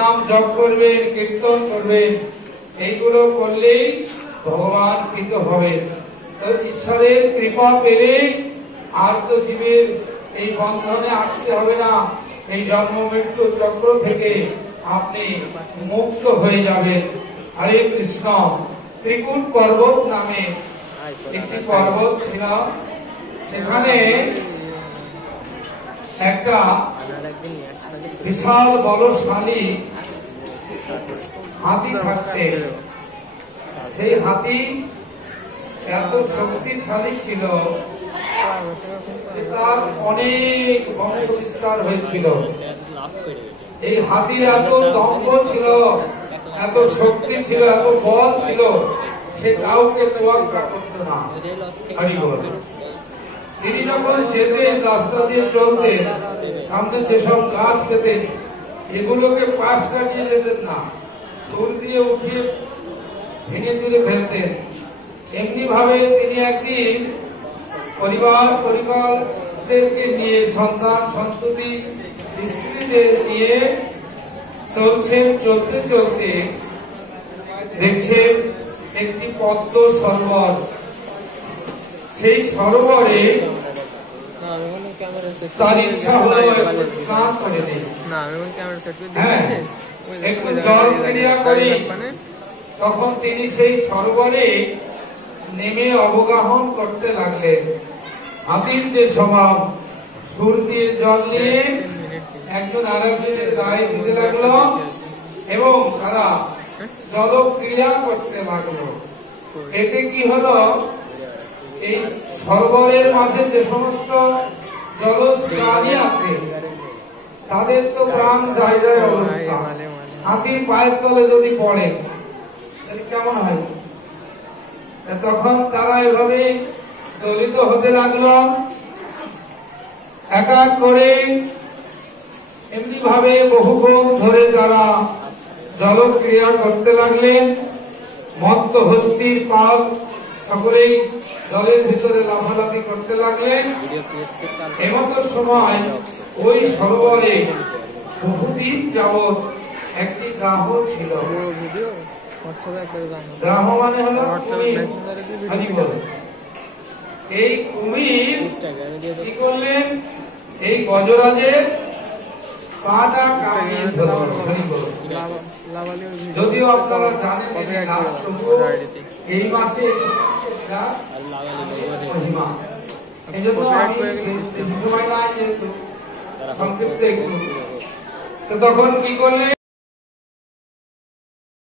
হরিনাম জপ করবেন, কীর্তন করবেন, এইগুলো করলেই ভগবান কৃত হবে। তো ঈশ্বরের কৃপা পেলে আর তো জীবের এই বন্ধনে আসতে হবে না, এই জন্ম মৃত্যু চক্র থেকে আপনি মুক্ত হয়ে যাবেন। হরে কৃষ্ণ। ত্রিকুট পর্বত নামে একটি পর্বত ছিল, সেখানে একটা বিশাল বলশালী হাতি থাকতে, সেই হাতি এত শক্তিশালী ছিল যে তার অনেক বংশ বিস্তার হয়েছিল। এই হাতির এত দম্ভ ছিল, এত শক্তি ছিল, এত বল ছিল, সে কাউকে তোয়াক্কা করত না। হরি বল। তিনি যখন যেতেন, রাস্তা দিয়ে চলতেন, সামনে যেসব গাছ পেতেন এগুলোকে পাশ কাটিয়ে যেতেন না, সুর দিয়ে উঠিয়ে ভেঙে চুরে ফেলতেন। এমনি ভাবে তিনি একদিন পরিবারদেরকে নিয়ে, সন্তান সন্ততি স্ত্রীদের নিয়ে চলছেন। চলতে চলতে দেখছেন একটি পদ্ম সরোবর। সেই সরোবরে তার ইচ্ছা হলো স্নান করে দেয়, একটু জল ক্রিয়া করি। তখন তিনি সেই সরোবরে নেমে অবগাহন করতে লাগলেন। হাতির যে স্বভাব, সুর দিয়ে জল নিয়ে একজন আরেকজনের গায়ে দিতে লাগলো এবং তারা জলক্রিয়া করতে লাগলো। এতে কি হলো, এই সরোবরের মাঝে যে সমস্ত জলজ প্রাণী আছে তাদের তো প্রাণ যায় যায় অবস্থা। হাতির পায়ের তলে যদি পড়ে তাহলে কেমন হয়? তখন তারা এভাবে দলিত হতে লাগলো, এক এক করে এমনি ভাবে বহুক্ষণ ধরে তারা জলক্রিয়া করতে লাগলেন। মত্ত হস্তির পাল সকলেই জলের ভিতরে লাফালাফি করতে লাগলেন। এমত সময় ওই সরোবরে বহুদিন যাবৎ একটি গ্রাহ ছিল। গ্রাহ মানে হলো কুমির। এই কুমির কি করলেন, এই গজরাজের পাটা কামিয়ে ধরল। যদিও আপনারা জানেন এই মাসে সংক্ষিপ্ত একটু। তো তখন কি করলেন,